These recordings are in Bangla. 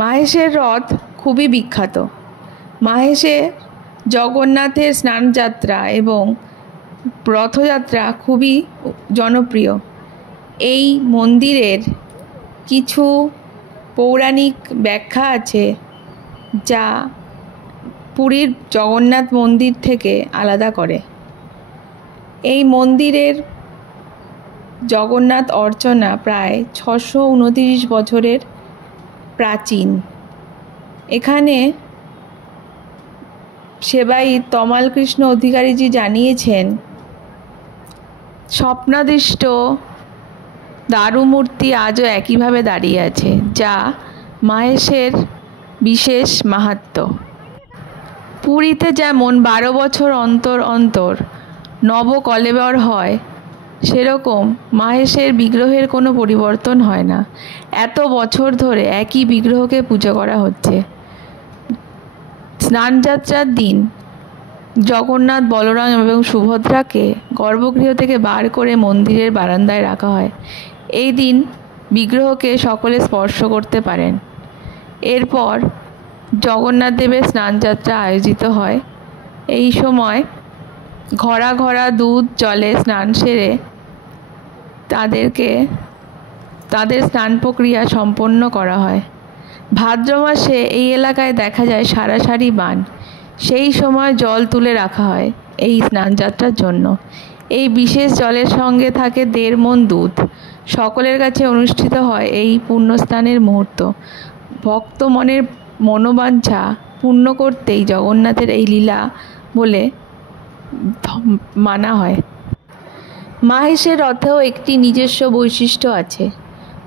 মাহেশের রথ খুবই বিখ্যাত। মাহেশে জগন্নাথের স্নানযাত্রা এবং রথযাত্রা খুবই জনপ্রিয়। এই মন্দিরের কিছু পৌরাণিক ব্যাখ্যা আছে যা পুরীর জগন্নাথ মন্দির থেকে আলাদা করে। এই মন্দিরের জগন্নাথ অর্চনা প্রায় 629 বছরের প্রাচীন। এখানে সেবায়িত তমাল কৃষ্ণ অধিকারীজি জানিয়েছেন, স্বপ্নাদিষ্ট দারুমূর্তি আজও একইভাবে দাঁড়িয়ে আছে, যা মাহেশের বিশেষ মাহাত্ম্য। পুরীতে যেমন 12 বছর অন্তর অন্তর নবকলেবর হয়, সেরকম মাহেশের বিগ্রহের কোনো পরিবর্তন হয় না। এত বছর ধরে একই বিগ্রহকে পুজো করা হচ্ছে। স্নানযাত্রার দিন জগন্নাথ, বলরাম এবং সুভদ্রাকে গর্ভগৃহ থেকে বার করে মন্দিরের বারান্দায় রাখা হয়। এই দিন বিগ্রহকে সকলে স্পর্শ করতে পারেন। এরপর জগন্নাথ দেবের স্নানযাত্রা আয়োজিত হয়। এই সময় ঘরা ঘরা দুধ জলে স্নান সেরে তাদের স্নান প্রক্রিয়া সম্পন্ন করা হয়। ভাদ্র মাসে এই এলাকায় দেখা যায় সারা সারি বান। সেই সময় জল তুলে রাখা হয় এই স্নানযাত্রার জন্য। এই বিশেষ জলের সঙ্গে থাকে 1.5 মণ দুধ। সকলের কাছে অনুষ্ঠিত হয় এই পুণ্যস্নানের মুহূর্ত। ভক্ত মনের মনোবাঞ্ছা পূর্ণ করতেই জগন্নাথের এই লীলা বলে মানা হয়। মাহেশের রথেও একটি নিজস্ব বৈশিষ্ট্য আছে।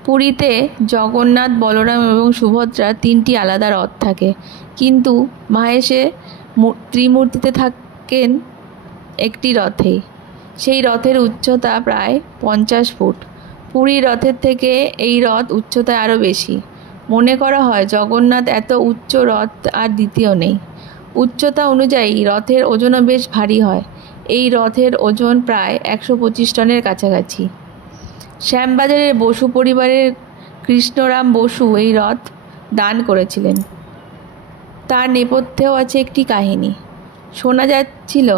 পুরীতে জগন্নাথ, বলরাম এবং সুভদ্রার 3টি আলাদা রথ থাকে, কিন্তু মাহেশে ত্রিমূর্তিতে থাকেন একটি রথেই। সেই রথের উচ্চতা প্রায় 50 ফুট। পুরীর রথের থেকে এই রথ উচ্চতায় আরও বেশি। মনে করা হয় জগন্নাথ এত উচ্চ রথ আর দ্বিতীয় নেই। উচ্চতা অনুযায়ী রথের ওজনও বেশ ভারী হয়। এই রথের ওজন প্রায় 125 টনের কাছাকাছি। শ্যামবাজারের বসু পরিবারের কৃষ্ণরাম বসু এই রথ দান করেছিলেন। তার নেপথ্যেও আছে একটি কাহিনী। শোনা যাচ্ছিল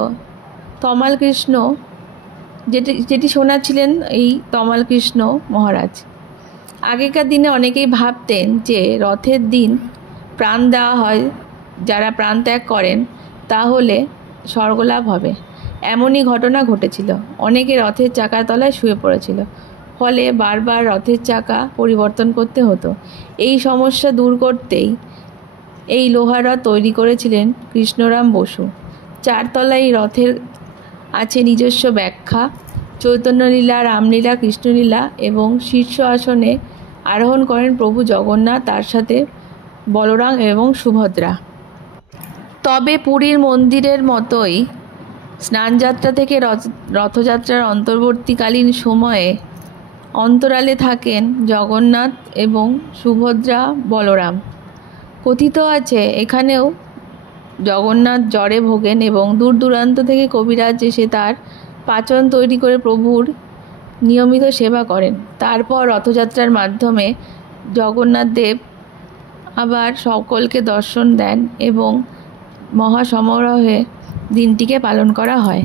তমাল কৃষ্ণ, যেটি শোনাচ্ছিলেন এই তমাল কৃষ্ণ মহারাজ। আগেকার দিনে অনেকেই ভাবতেন যে রথের দিন প্রাণ দেওয়া হয়, যারা প্রাণ ত্যাগ করেন তাহলে স্বর্গলাভ হবে। এমনই ঘটনা ঘটেছিল। অনেকে রথের চাকার তলায় শুয়ে পড়েছিল, ফলে বারবার রথের চাকা পরিবর্তন করতে হতো। এই সমস্যা দূর করতেই এই লোহার রথ তৈরি করেছিলেন কৃষ্ণরাম বসু। 4 তলায় এই রথের আছে নিজস্ব ব্যাখ্যা, চৈতন্যলীলা, রামলীলা, কৃষ্ণলীলা, এবং শীর্ষ আসনে আরোহণ করেন প্রভু জগন্নাথ, তার সাথে বলরাম এবং সুভদ্রা। তবে পুরীর মন্দিরের মতোই স্নানযাত্রা থেকে রথযাত্রার অন্তর্বর্তীকালীন সময়ে অন্তরালে থাকেন জগন্নাথ এবং সুভদ্রা, বলরাম। কথিত আছে এখানেও জগন্নাথ জ্বরে ভোগেন এবং দূর দূরান্ত থেকে কবিরাজ এসে তার পাচন তৈরি করে প্রভুর নিয়মিত সেবা করেন। তারপর রথযাত্রার মাধ্যমে জগন্নাথ দেব আবার সকলকে দর্শন দেন এবং মহাসমারোহে দিনটিকে পালন করা হয়।